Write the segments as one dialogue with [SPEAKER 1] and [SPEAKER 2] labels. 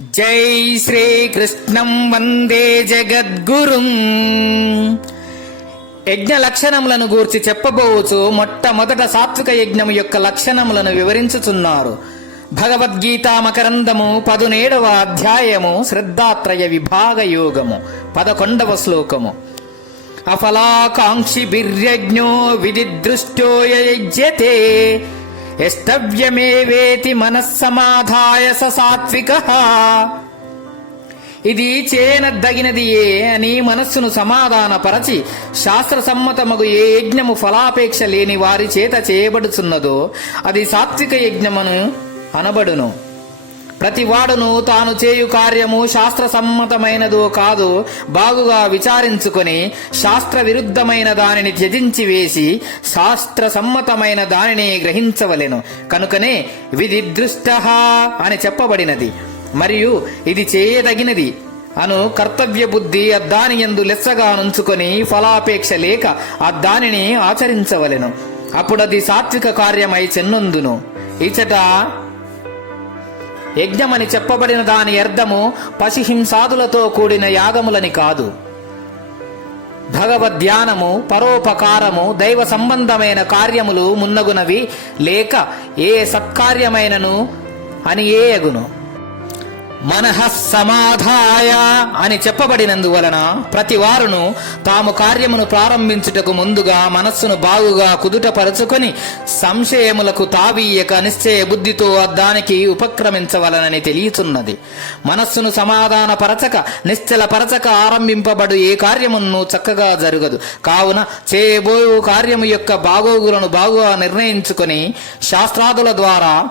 [SPEAKER 1] జై శ్రీకృష్ణం వందే జగద్గురుం. యజ్ఞ లక్షణములను గూర్చి చెప్పబోవచ్చు. మొట్టమొదట సాత్విక యజ్ఞము యొక్క లక్షణములను వివరించుచున్నారు. భగవద్గీత మకరందము పదునేడవ అధ్యాయము శ్రద్ధాత్రయ విభాగ యోగము పదకొండవ శ్లోకము. అఫలాకాంక్షి బిర్యజ్ఞో విధిదృష్టో యజ్యతే ఎష్టవ్యమేవేతి మనస్సమాధాయ స సాత్విక? ఇది చేయనద్దగినది ఏ అని మనస్సును సమాధానపరచి శాస్త్రసమ్మతమగు ఏ యజ్ఞము ఫలాపేక్ష లేని వారి చేత చేయబడుచున్నదో అది సాత్విక యజ్ఞమును అనబడును. ప్రతివాడును తాను చేయు కార్యము శాస్త్ర సమ్మతమైనదో కాదో బాగుగా విచారించుకొని శాస్త్ర విరుద్ధమైన దానిని త్యజించి వేసి శాస్త్ర సమ్మతమైన దానిని గ్రహించవలెను. కనుకనే విధి దృష్ట అని చెప్పబడినది. మరియు ఇది చేయదగినది. అను కర్తవ్య బుద్ధి అద్దాని ఎందు లెస్సగా నుంచుకొని ఫలాపేక్ష లేక అద్దానిని ఆచరించవలెను. అప్పుడది సాత్విక కార్యమై చెన్నందును. ఇచట యజ్ఞమని చెప్పబడిన దాని అర్థము పశిహింసాదులతో కూడిన యాగములని కాదు. భగవద్ధ్యానము పరోపకారము దైవ సంబంధమైన కార్యములు మున్నగునవి లేక ఏ సత్కార్యమైనను అని ఏ యగును మనః సమాధాయ అని చెప్పబడినందువలన ప్రతి వారును తాము కార్యమును ప్రారంభించుటకు ముందుగా మనస్సును బాగుగా కుదుటపరుచుకొని సంశయములకు తావీయక నిశ్చయ బుద్ధితో దానికి ఉపక్రమించవలనని తెలియచున్నది. మనస్సును సమాధాన పరచక నిశ్చల పరచక ఆరంభింపబడు ఏ కార్యమును చక్కగా జరగదు. కావున చేయబోయు కార్యము యొక్క బాగోగులను బాగుగా నిర్ణయించుకొని శాస్త్రాదుల ద్వారా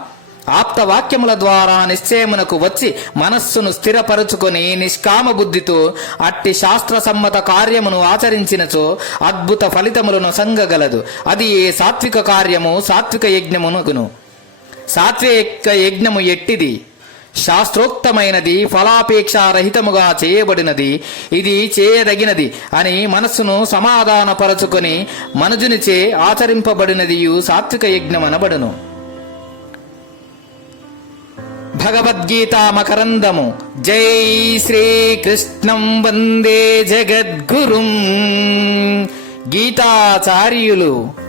[SPEAKER 1] ఆప్త వాక్యముల ద్వారా నిశ్చయమునకు వచ్చి మనస్సును స్థిరపరుచుకొని నిష్కామ బుద్ధితో అట్టి శాస్త్ర సమ్మత కార్యమును ఆచరించినచో అద్భుత ఫలితములను సంగగలదు. అది ఏ సాత్విక కార్యము? సాత్విక యజ్ఞమునకును. సాత్విక యజ్ఞము ఎట్టిది? శాస్త్రోక్తమైనది ఫలాపేక్షారహితముగా చేయబడినది ఇది చేయదగినది అని మనస్సును సమాధానపరచుకొని మనుజునిచే ఆచరింపబడినదియు సాత్విక యజ్ఞమనబడును. అనబడును భగవద్గీతా మకరందము. జై శ్రీకృష్ణం వందే జగద్గురుం. గీతాచార్యులు